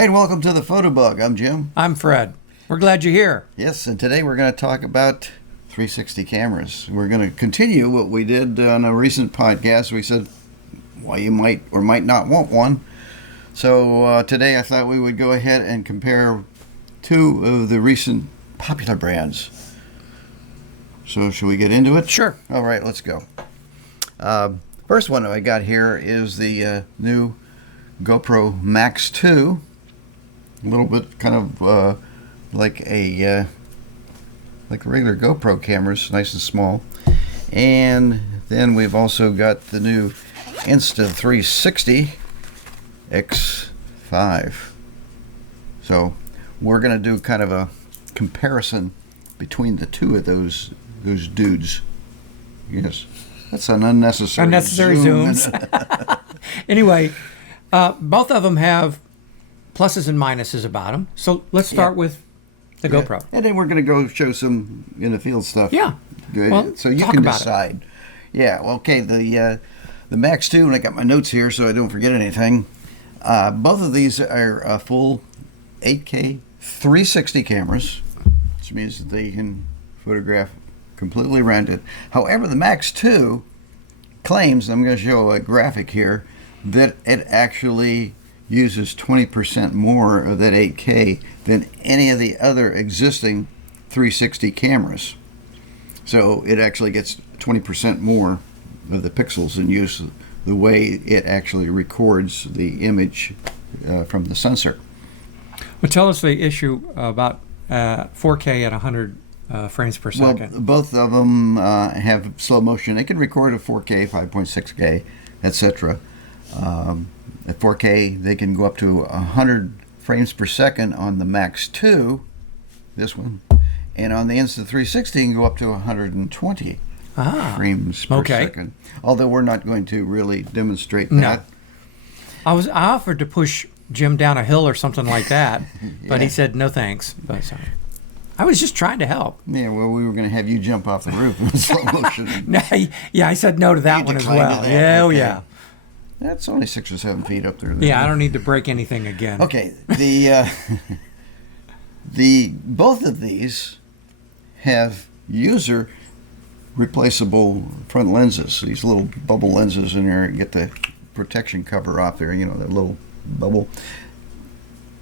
Hi, and welcome to the Photo Bug. I'm Jim. I'm Fred. We're glad you're here. Yes, and today we're going to talk about 360 cameras. We're going to continue what we did on a recent podcast. We said why you might or might not want one. So today I thought we would go ahead and compare two of the recent popular brands. So should we get into it? Sure. All right, let's go. First one I got here is the new GoPro Max 2. A little bit kind of like a regular GoPro cameras, nice and small. And then we've also got the new Insta360 X5. So we're going to do kind of a comparison between the two of those dudes. Yes, that's an unnecessary zooms. Anyway, both of them have pluses and minuses about them. So let's start with the GoPro. And then we're going to go show some in the field stuff. Yeah. Good. Well, so you can decide. Yeah. Well, okay. The Max 2, and I got my notes here so I don't forget anything. Both of these are full 8K 360 cameras, which means that they can photograph completely around it. However, the Max 2 claims, I'm going to show a graphic here, that it actually uses 20% more of that 8K than any of the other existing 360 cameras. So it actually gets 20% more of the pixels in use, the way it actually records the image from the sensor. Well, tell us the issue about 4K at 100 frames per second. Well, both of them have slow motion. They can record at 4K, 5.6K, etc. At 4K, they can go up to 100 frames per second on the Max 2, this one, and on the Insta360, you can go up to 120 frames per second. Although we're not going to really demonstrate that. I offered to push Jim down a hill or something like that, but he said no thanks. But I was just trying to help. Yeah, well, we were going to have you jump off the roof in slow motion. I said no to that one as well. Yeah, okay. Yeah. That's only 6 or 7 feet up there. Yeah, I don't need to break anything again. Okay, both of these have user replaceable front lenses. These little bubble lenses in there get the protection cover off there. You know, that little bubble,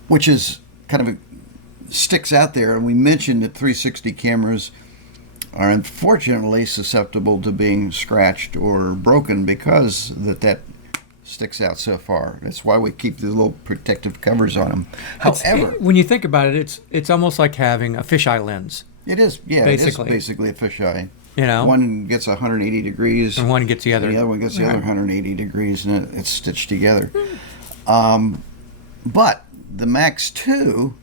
which is kind of sticks out there. And we mentioned that 360 cameras are unfortunately susceptible to being scratched or broken because that sticks out so far. That's why we keep these little protective covers on them. However, when you think about it, it's almost like having a fisheye lens. It is, yeah, basically. It is basically a fisheye. You know, one gets 180 degrees, and one gets the other. And the other one gets the other 180 degrees, and it's stitched together. But the Max 2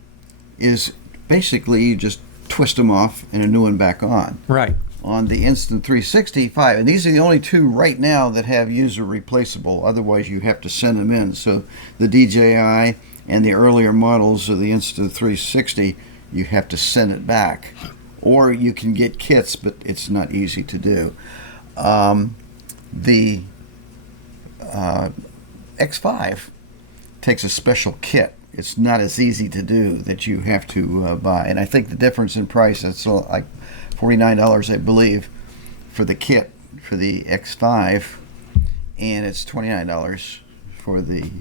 is basically you just twist them off and a new one back on. Right. On the Insta360 5, and these are the only two right now that have user replaceable. Otherwise, you have to send them in. So the DJI and the earlier models of the Insta360, you have to send it back, or you can get kits, but it's not easy to do. The X5 takes a kit. It's not as easy to do, that you have to buy, and I think the difference in price, it's like $49, I believe, for the kit for the X5, and it's $29 for the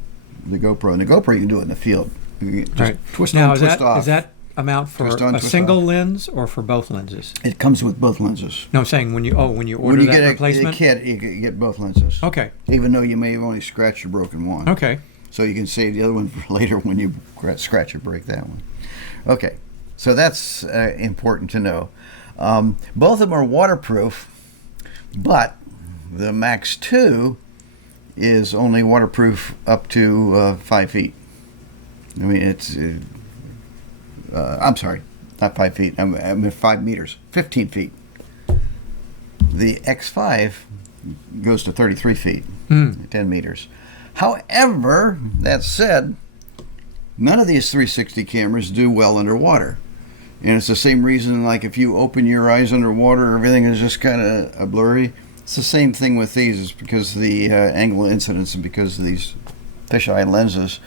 GoPro. And the GoPro, you can do it in the field. You just twist on, twist off. Is that amount for a single lens or for both lenses? It comes with both lenses. No, I'm saying when you order that replacement? When you get a kit, you get both lenses. Okay. Even though you may have only scratched or broken one. Okay. So you can save the other one for later when you scratch or break that one. Okay. So that's important to know. Both of them are waterproof, but the Max 2 is only waterproof up to 5 feet. I mean, it's, I'm sorry, not 5 feet, I mean 5 meters, 15 feet. The X5 goes to 33 feet, 10 meters. However, that said, none of these 360 cameras do well underwater. And it's the same reason, like if you open your eyes underwater, everything is just kind of blurry. It's the same thing with these. It's because of the angle incidence and because of these fisheye lenses.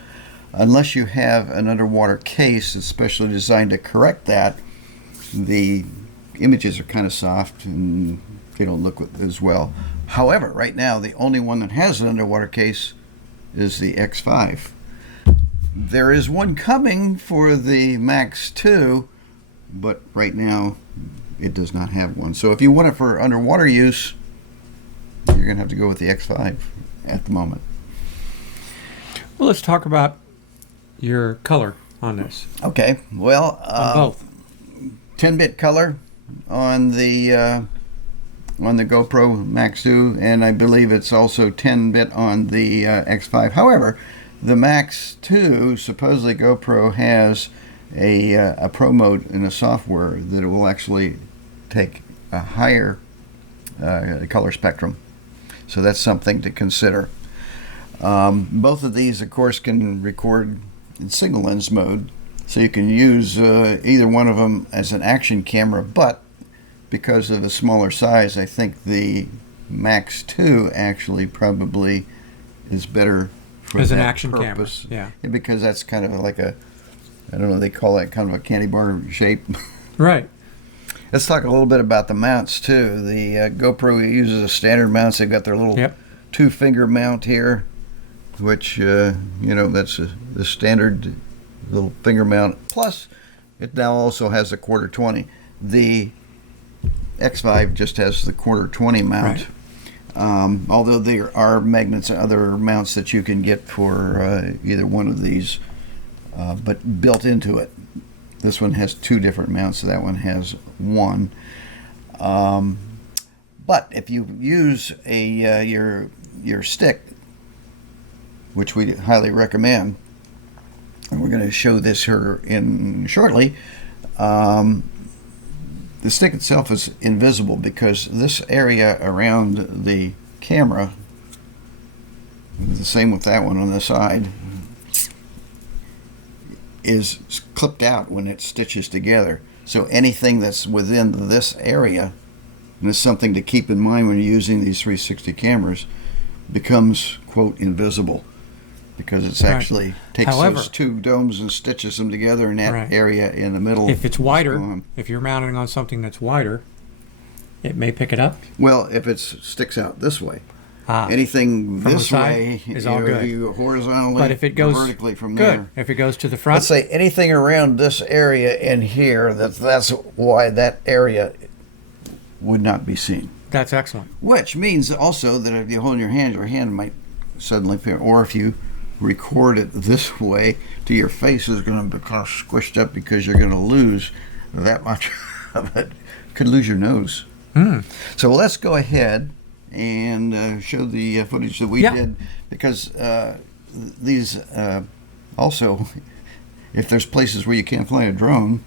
unless you have an underwater case that's specially designed to correct that, the images are kind of soft and they don't look as well. However, right now, the only one that has an underwater case is the X5. There is one coming for the Max 2, but right now it does not have one. So if you want it for underwater use, you're going to have to go with the X5 at the moment. Well, let's talk about your color on this. Okay, well, On both. 10-bit color on the GoPro Max 2, and I believe it's also 10-bit on the X5. However, the Max 2, supposedly GoPro has a pro mode in the software that it will actually take a higher color spectrum. So that's something to consider. Both of these, of course, can record in single lens mode, so you can use either one of them as an action camera, but because of the smaller size, I think the Max 2 actually probably is better for As an that action purpose. camera, yeah. Because that's kind of like a, I don't know, they call that kind of a candy bar shape. Right. Let's talk a little bit about the mounts too. The GoPro uses a standard mounts. They've got their little Yep. 2-finger mount here, which that's the standard little finger mount. Plus, it now also has the 1/4-20. The X5 just has the 1/4-20 mount. Right. Although there are magnets and other mounts that you can get for either one of these, but built into it. This one has 2 different mounts, so that one has 1. But if you use your stick, which we highly recommend, and we're going to show this here in shortly, the stick itself is invisible because this area around the camera, the same with that one on the side, is clipped out when it stitches together. So anything that's within this area, and it's something to keep in mind when you're using these 360 cameras, becomes, quote, invisible, because it's actually takes those 2 domes and stitches them together in that area in the middle. If it's wider, if you're mounting on something that's wider, it may pick it up. Well, if it sticks out this way, anything from this the side way, is all good. You horizontally, But if it goes vertically from good, there. if it goes to the front, Let's say anything around this area in here, that's why that area would not be seen. that's excellent. Which means also that if you hold in your hand might suddenly appear, or if you record it this way to your face is going to become squished up because you're going to lose that much of it. Could lose your nose. So let's go ahead and show the footage that we did, because these also, if there's places where you can't fly a drone,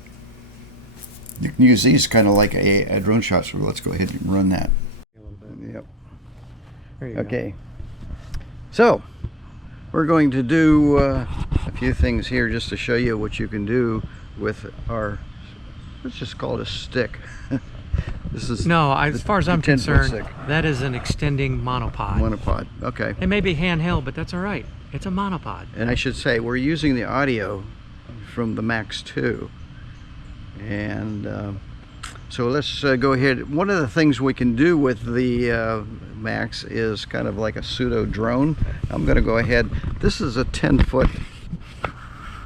you can use these kind of like a drone shot. So let's go ahead and run that. Yep. There you Okay. So we're going to do a few things here just to show you what you can do with our, let's just call it a stick. This is No, as far as I'm 10-foot concerned, stick. that is an extending monopod. Monopod. Okay. It may be handheld, but that's all right. It's a monopod. And I should say we're using the audio from the Max 2. And so let's go ahead. One of the things we can do with the Max is kind of like a pseudo drone. I'm going to go ahead. This is a 10-foot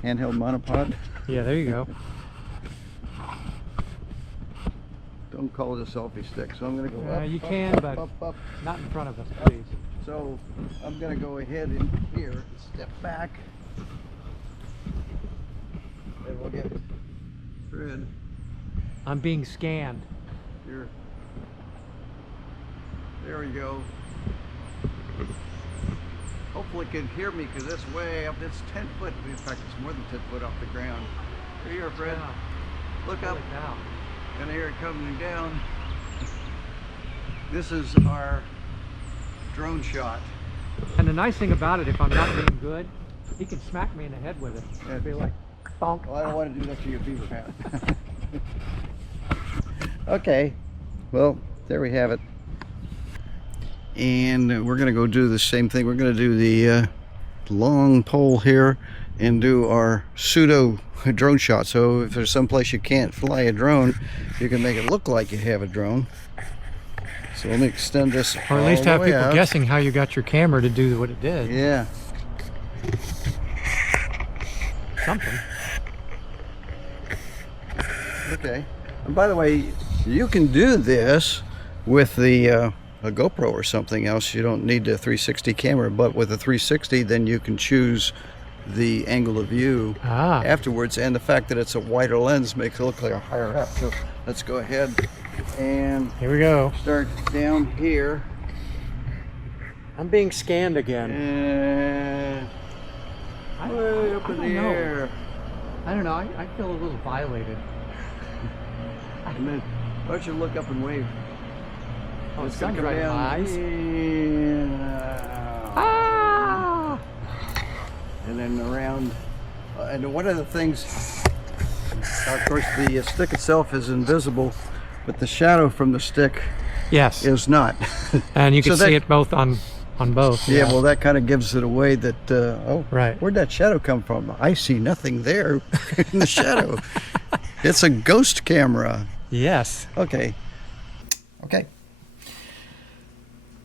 handheld monopod. Yeah, there you go. Don't call it a selfie stick. So I'm going to go up. You up, can, up, but up, up. not in front of us, please. So I'm going to go ahead in here, step back, and we'll get Fred. I'm being scanned. Here. There we go. Hopefully you can hear me because it's way up. It's 10 foot. In fact, it's more than 10 foot off the ground. Here you are, Fred. Yeah. Look up. Holy cow. And here it coming down. This is our drone shot. And the nice thing about it, if I'm not being good, he can smack me in the head with it. Yeah. It'd be like, bonk. Well, I don't want to do that to your beaver hat. Okay, well, there we have it. And we're going to go do the same thing. We're going to do the long pole here, and do our pseudo drone shot. So if there's some place you can't fly a drone, you can make it look like you have a drone. So let me extend this, or at least all have the way people out. guessing how you got your camera to do what it did. Yeah. Something. Okay. And by the way, you can do this with the a GoPro or something else. You don't need a 360 camera, but with a 360, then you can choose the angle of view afterwards, and the fact that it's a wider lens makes it look like a higher up. So let's go ahead and Here we go. start down here. I'm being scanned again. And way up in the air. I don't know. I feel a little violated. And then why don't you look up and wave? Oh, It's sun's gonna come right in down. my eyes. Ah! And then around. And one of the things, of course, the stick itself is invisible, but the shadow from the stick Yes. is not. And you can So see that- it both on both. Yeah, well, that kind of gives it away that, oh, Right. where'd that shadow come from? I see nothing there in the shadow. It's a ghost camera. Yes. Okay. Okay.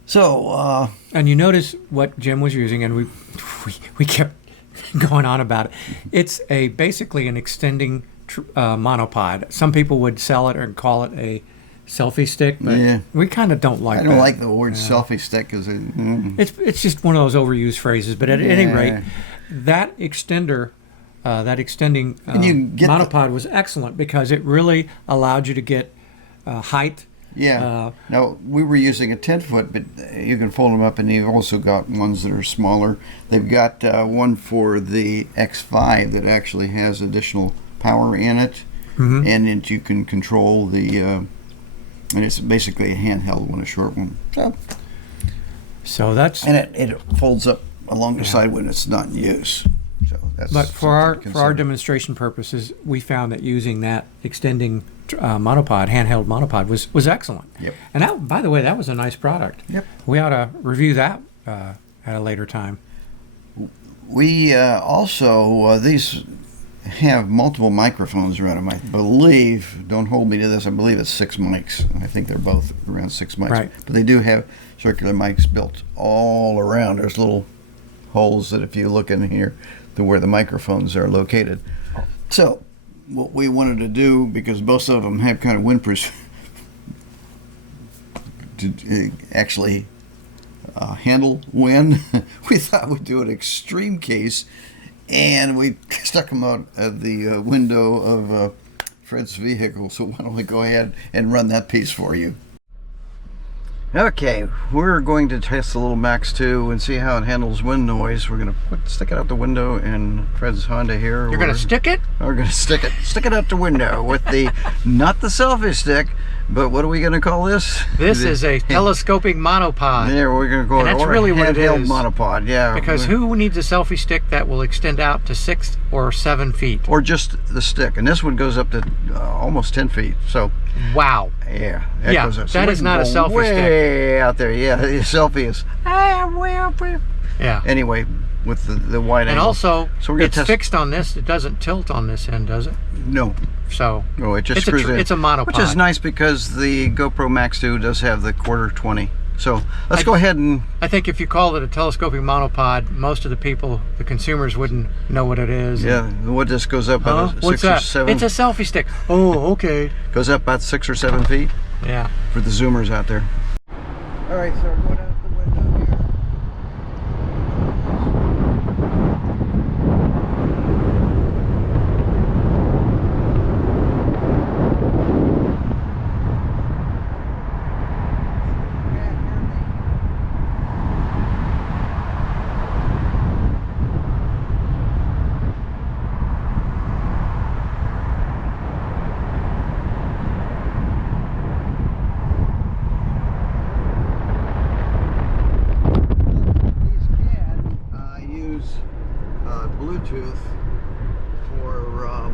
So, And you notice what Jim was using, and we kept going on about it. It's basically an extending monopod. Some people would sell it or call it a selfie stick, but Yeah. we kind of don't like I that. don't like the word selfie stick because It's just one of those overused phrases. But at any rate, that extender, that extending you get monopod was excellent because it really allowed you to get height. Yeah. Now, we were using a 10-foot, but you can fold them up, and you've also got ones that are smaller. They've got one for the X5 that actually has additional power in it, and that you can control the, and it's basically a handheld one, a short one. So that's. And it folds up along the side when it's not in use. So that's. But for our something to consider. demonstration purposes, we found that using that extending monopod, handheld monopod, was excellent. Yep. And that, by the way, that was a nice product. Yep. We ought to review that at a later time. We also, these have multiple microphones around them. I believe, don't hold me to this, I believe it's 6 mics. I think they're both around 6 mics. Right. But they do have circular mics built all around. There's little holes that if you look in here to where the microphones are located. So what we wanted to do, because both of them have kind of windproof to actually handle wind, we thought we'd do an extreme case, and we stuck them out of the window of Fred's vehicle. So why don't we go ahead and run that piece for you. Okay, we're going to test the little Max 2 and see how it handles wind noise. We're going to stick it out the window in Fred's Honda here. You're going to stick it? We're going to stick it out the window with the, not the selfie stick, but what are we going to call this? This is a telescoping monopod. There, we're going to call And it that's really what it handheld is. monopod. Yeah. Because who needs a selfie stick that will extend out to 6 or 7 feet? Or just the stick, and this one goes up to almost 10 feet. So. Wow. Yeah. Yeah, goes up. So that we is can not a go selfie stick. way out there. Yeah, the selfie is way up there. Yeah. Anyway, with the wide And angle. also, So we're gonna it's test- fixed on this. It doesn't tilt on this end, does it? No. So No, it just it's screws in. it's a monopod. Which is nice because the GoPro Max 2 does have the quarter 20. So let's go ahead and. I think if you called it a telescoping monopod, most of the people, the consumers, wouldn't know what it is. Yeah, what this goes up about What's 6 or that? 7. It's a selfie stick. Oh, okay. Goes up about 6 or 7 feet Yeah. for the zoomers out there. All right, so we're going out the window here. Bluetooth for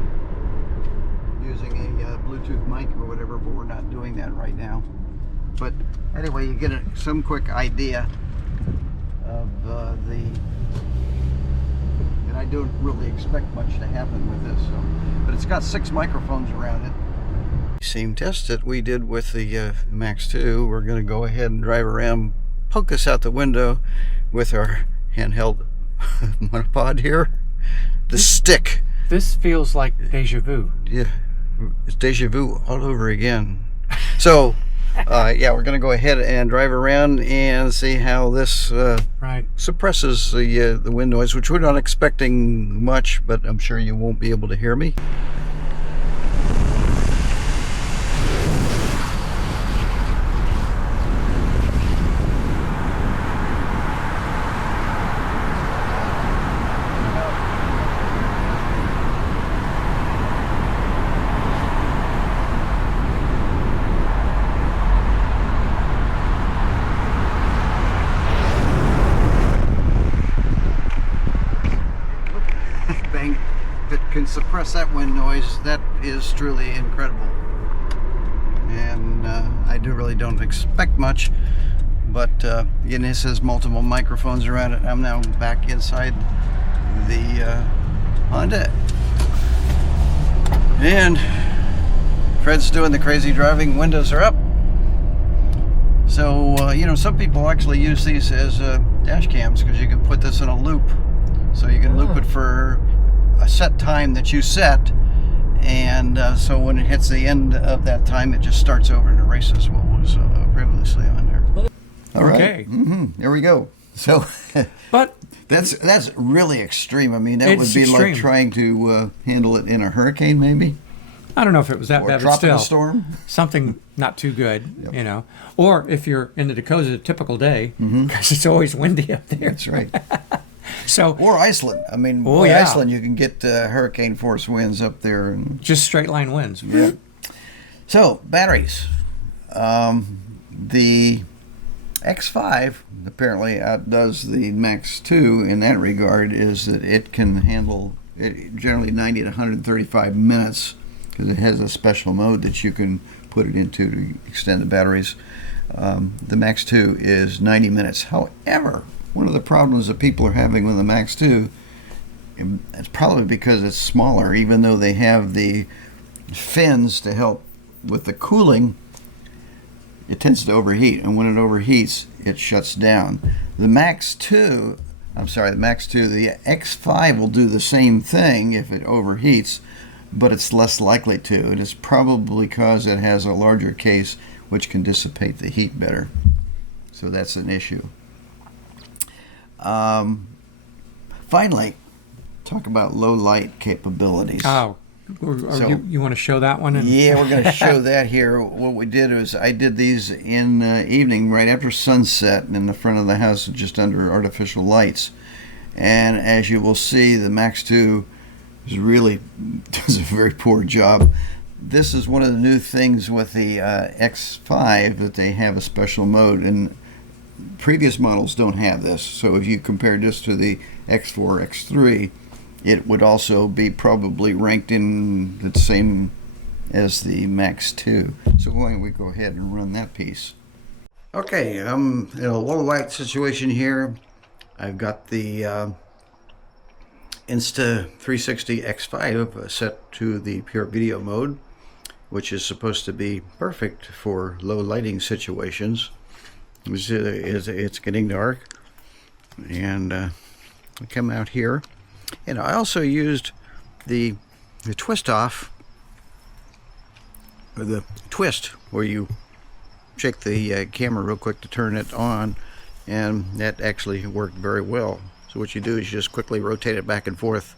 using a Bluetooth mic or whatever, but we're not doing that right now. But anyway, you get some quick idea of the, and I don't really expect much to happen with this. So, but it's got 6 microphones around it. Same test that we did with the Max 2. We're going to go ahead and drive around, poke us out the window with our handheld monopod here. The stick. This feels like deja vu. Yeah, it's deja vu all over again. So, yeah, we're going to go ahead and drive around and see how this suppresses the wind noise, which we're not expecting much, but I'm sure you won't be able to hear me. That can suppress that wind noise, that is truly incredible. And I really don't expect much, but again, this has multiple microphones around it. I'm now back inside the Honda, and Fred's doing the crazy driving. Windows are up. So you know, some people actually use these as dash cams because you can put this in a loop, so you can loop it for a set time that you set, and so when it hits the end of that time, it just starts over and erases what was previously on there. All right. Okay. There we go. So, but that's really extreme. I mean, that would be extreme. like trying to handle it in a hurricane, maybe. I don't know if it was that Or bad, but tropical still, storm. something not too good, Yep. you know. Or if you're in the Dakotas, a typical day, because it's always windy up there. That's right. So, Or Iceland. I mean, boy, Iceland, you can get hurricane force winds up there. And just straight line winds. yeah. So, batteries. The X5 apparently outdoes the Max 2 in that regard, is that it can handle generally 90 to 135 minutes, because it has a special mode that you can put it into to extend the batteries. The Max 2 is 90 minutes. However, one of the problems that people are having with the Max 2, it's probably because it's smaller, even though they have the fins to help with the cooling, it tends to overheat, and when it overheats, it shuts down. The Max 2, the X5 will do the same thing if it overheats, but it's less likely to, and it's probably because it has a larger case which can dissipate the heat better. So that's an issue. Finally, talk about low light capabilities. Oh, you want to show that one? Yeah, we're going to show that here. What we did was I did these in the evening right after sunset in the front of the house, just under artificial lights. And as you will see, the Max 2 really does a very poor job. This is one of the new things with the X5, that they have a special mode, and previous models don't have this. So if you compare this to the X4, X3, it would also be probably ranked in the same as the Max 2. So why don't we go ahead and run that piece. Okay, I'm in a low light situation here. I've got the Insta360 X5 set to the pure video mode, which is supposed to be perfect for low lighting situations. It's getting dark, and I come out here, and I also used the twist off, or the twist where you shake the camera real quick to turn it on, and that actually worked very well. So what you do is you just quickly rotate it back and forth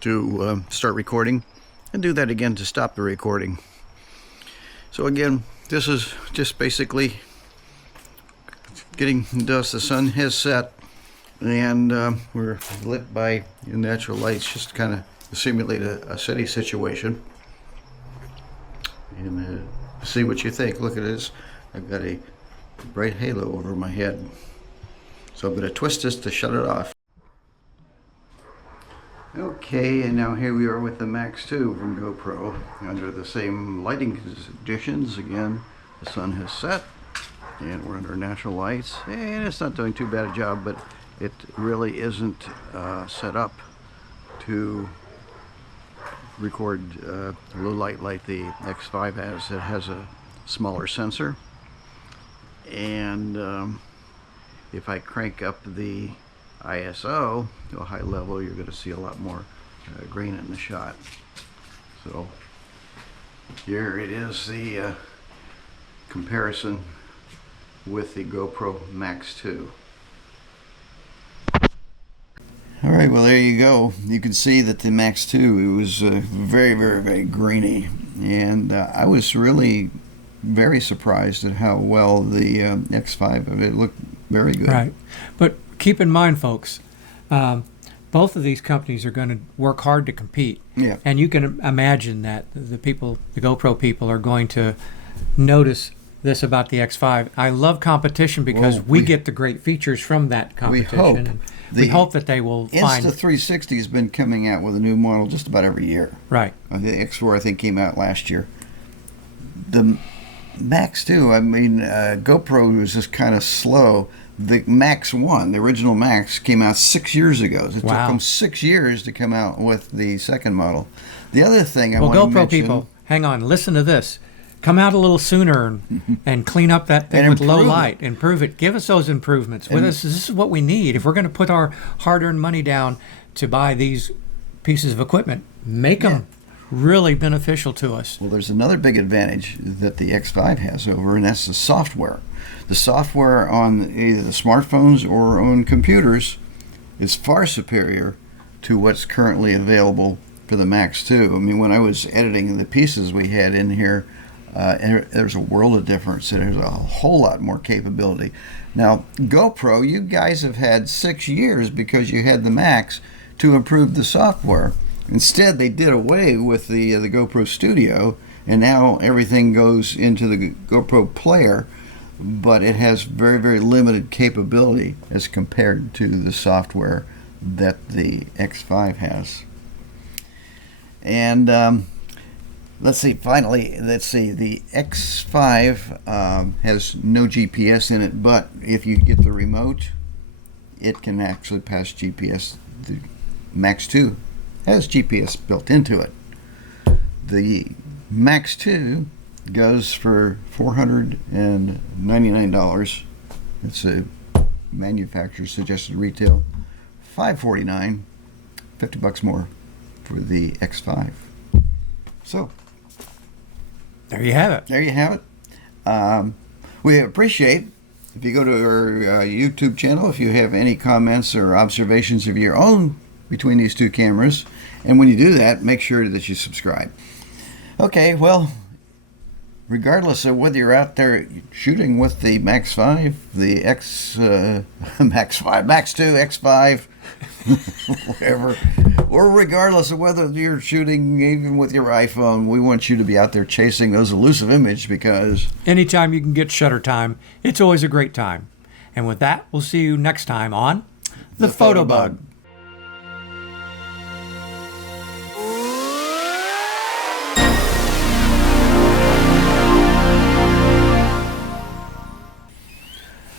to start recording, and do that again to stop the recording. So again, this is just basically getting dusk. The sun has set, and we're lit by natural lights, just to kind of simulate a city situation. And see what you think. Look at this. I've got a bright halo over my head. So I'm going to twist this to shut it off. Okay, and now here we are with the Max 2 from GoPro, under the same lighting conditions. Again, the sun has set, and we're under natural lights, and it's not doing too bad a job, but it really isn't set up to record low light like the X5 has. It has a smaller sensor, and if I crank up the ISO to a high level, you're going to see a lot more grain in the shot. So here it is, the comparison with the GoPro Max 2. All right, well, there you go. You can see that the Max 2, it was very, very, very grainy. And I was really very surprised at how well the X5, it looked very good. Right. But keep in mind, folks, both of these companies are going to work hard to compete. Yeah. And you can imagine that the GoPro people are going to notice this about the X5. I love competition because we get the great features from that competition. We hope that they will find... Insta360 has been coming out with a new model just about every year. Right. The X4, I think, came out last year. The Max 2, I mean, GoPro was just kind of slow. The Max 1, the original Max, came out 6 years ago. It took them 6 years to come out with the second model. The other thing I want to mention... Well, GoPro people, hang on, listen to this. Come out a little sooner and clean up that thing with low light. Improve it. Give us those improvements. This is what we need. If we're going to put our hard-earned money down to buy these pieces of equipment, make them really beneficial to us. Well, there's another big advantage that the X5 has over, and that's the software. The software on either the smartphones or on computers is far superior to what's currently available for the Max 2. I mean, when I was editing the pieces we had in here, there's a world of difference. There's a whole lot more capability. Now, GoPro, you guys have had 6 years because you had the Max to improve the software. Instead, they did away with the GoPro Studio, and now everything goes into the GoPro Player, but it has very, very limited capability as compared to the software that the X5 has. And let's see, finally, the X5 has no GPS in it, but if you get the remote, it can actually pass GPS. The Max 2 has GPS built into it. The Max 2 goes for $499. It's a manufacturer suggested retail. $549, $50 more for the X5. So there you have it. There you have it. We appreciate if you go to our YouTube channel, if you have any comments or observations of your own between these two cameras. And when you do that, make sure that you subscribe. Okay, well, regardless of whether you're out there shooting with the Max 5, the Max 2, X5, whatever, or regardless of whether you're shooting even with your iPhone, we want you to be out there chasing those elusive images, because anytime you can get shutter time, it's always a great time. And with that, we'll see you next time on The Photobug.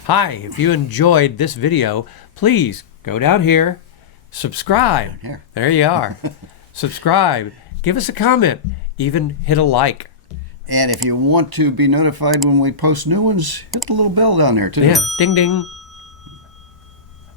Hi, if you enjoyed this video, please go down here, subscribe. There you are. Subscribe. Give us a comment. Even hit a like. And if you want to be notified when we post new ones, hit the little bell down there too. Yeah, ding ding.